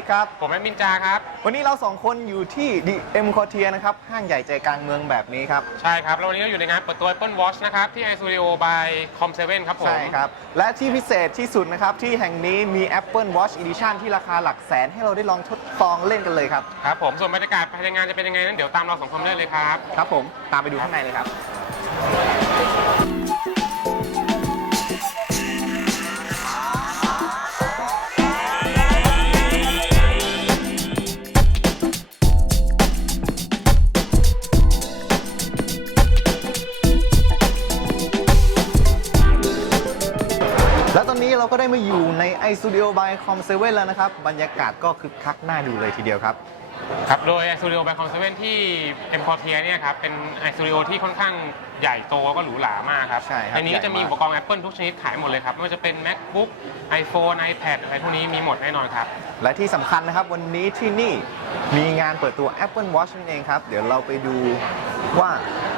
กครับ ผมแอดมินจาครับ วันนี้เราสองคนอยู่ที่ DM c o r t i e r นะครับ ห้างใหญ่ใจกลางเมืองแบบนี้ครับ ใช่ครับ แล้ววันนี้เราอยู่ในงานเปิดตัว Apple Watch นะครับ ที่ iStudio by Com7 ครับผม ใช่ครับ และที่พิเศษที่สุดนะครับ ที่แห่งนี้มี Apple Watch Edition ที่ราคาหลักแสนให้เราได้ลองทดลองเล่นกันเลยครับ ครับผม ส่วนบรรยากาศภายในงานจะเป็นยังไงนั้นเดี๋ยวตามเราสองคนได้เลยครับ ครับผม ตามไปดูข้างในเลยครับ เราก็ได้มาอยู่ใน iStudio by Com7 แล้วนะครับ บรรยากาศก็คึกคักน่าดูเลยทีเดียวครับ ครับ โดย iStudio by Com7 ที่ M Quartier เนี่ยครับเป็น iStudio ที่ค่อนข้างใหญ่โตแล้วก็หรูหรามากครับใช่ครับในนี้ใหญ่จะมีมากอุปกรณ์ Apple ทุกชนิดขายหมดเลยครับ ไม่ว่าจะเป็น MacBook iPhone iPad อะไรพวกนี้มีหมดแน่นอนครับ และที่สำคัญนะครับวันนี้ที่นี่มีงานเปิดตัว Apple Watch นั่นเองครับ เดี๋ยวเราไปดูว่า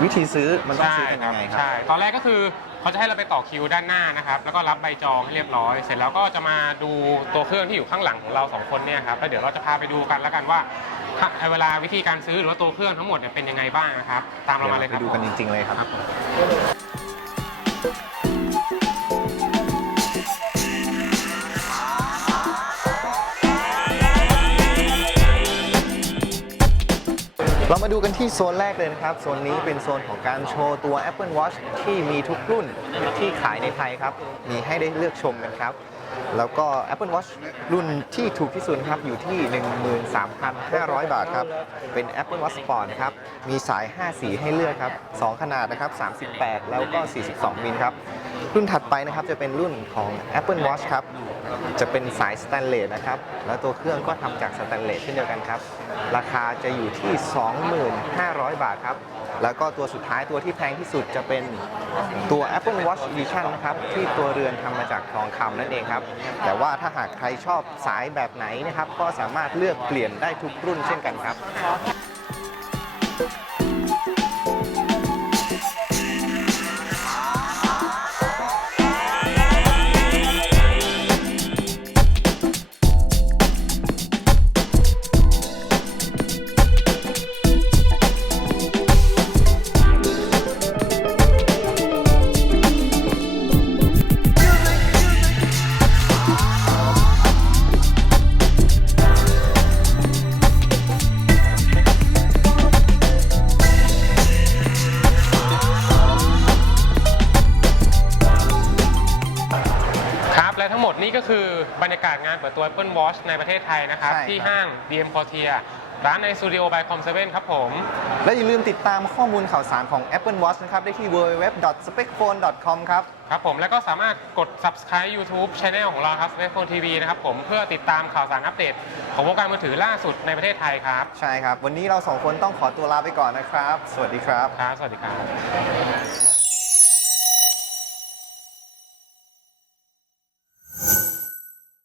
วิธีซื้อมันต้องซื้อกันยังไงครับ ใช่ ตอนแรกก็คือเขาจะให้เราไปต่อคิวด้านหน้านะครับ แล้วก็รับใบจองให้เรียบร้อย เสร็จแล้วก็จะมาดูตัวเครื่องที่อยู่ข้างหลังของเราสองคนเนี่ยครับ แล้วเดี๋ยวเราจะพาไปดูกันแล้วกันว่าถ้า เวลาวิธีการซื้อหรือว่าตัวเครื่องทั้งหมดเนี่ยเป็นยังไงบ้างนะครับ ตามเรามาเลยคไปรับ ดูกันจริง ๆ เลยครับเรามาดูกันที่โซนแรกเลยนะครับ โซนนี้เป็นโซนของการโชว์ตัว Apple Watch ที่มีทุกรุ่นที่ขายในไทยครับ มีให้ได้เลือกชมกันครับ แล้วก็ Apple Watch รุ่นที่ถูกที่สุดครับอยู่ที่ 13,500 บาทครับ เป็น Apple Watch Sport ครับ มีสาย 5 สีให้เลือกครับ 2 ขนาดนะครับ 38 แล้วก็ 42 มิลครับรุ่นถัดไปนะครับจะเป็นรุ่นของ Apple Watch ครับ จะเป็นสายสแตนเลสนะครับ แล้วตัวเครื่องก็ทำจากสแตนเลสเช่นเดียวกันครับ ราคาจะอยู่ที่ 25,000 บาทครับ แล้วก็ตัวสุดท้ายตัวที่แพงที่สุดจะเป็นตัว Apple Watch Edition นะครับ ที่ตัวเรือนทำมาจากทองคำนั่นเองครับ แต่ว่าถ้าหากใครชอบสายแบบไหนนะครับ ก็สามารถเลือกเปลี่ยนได้ทุกรุ่นเช่นกันครับครับ นี้ก็คือบรรยากาศงานเปิดตัว Apple Watch ในประเทศไทยนะครับ ใช่ครับ ที่ห้าง DM Quartier ร้านใน Studio by Com7 ครับผม และอย่าลืมติดตามข้อมูลข่าวสารของ Apple Watch นะครับ ได้ที่ www.specphone.com ครับ ครับผมแล้วก็สามารถกด subscribe YouTube Channel ของเราครับ s m a r t p h o n e TV นะครับผมเพื่อติดตามข่าวสารอัปเดต ของวงการมือถือล่าสุดในประเทศไทยครับ ใช่ครับ วันนี้เราสองคนต้องขอตัวลาไปก่อนนะครับ สวัสดีครับ ครับ สวัสดีครับ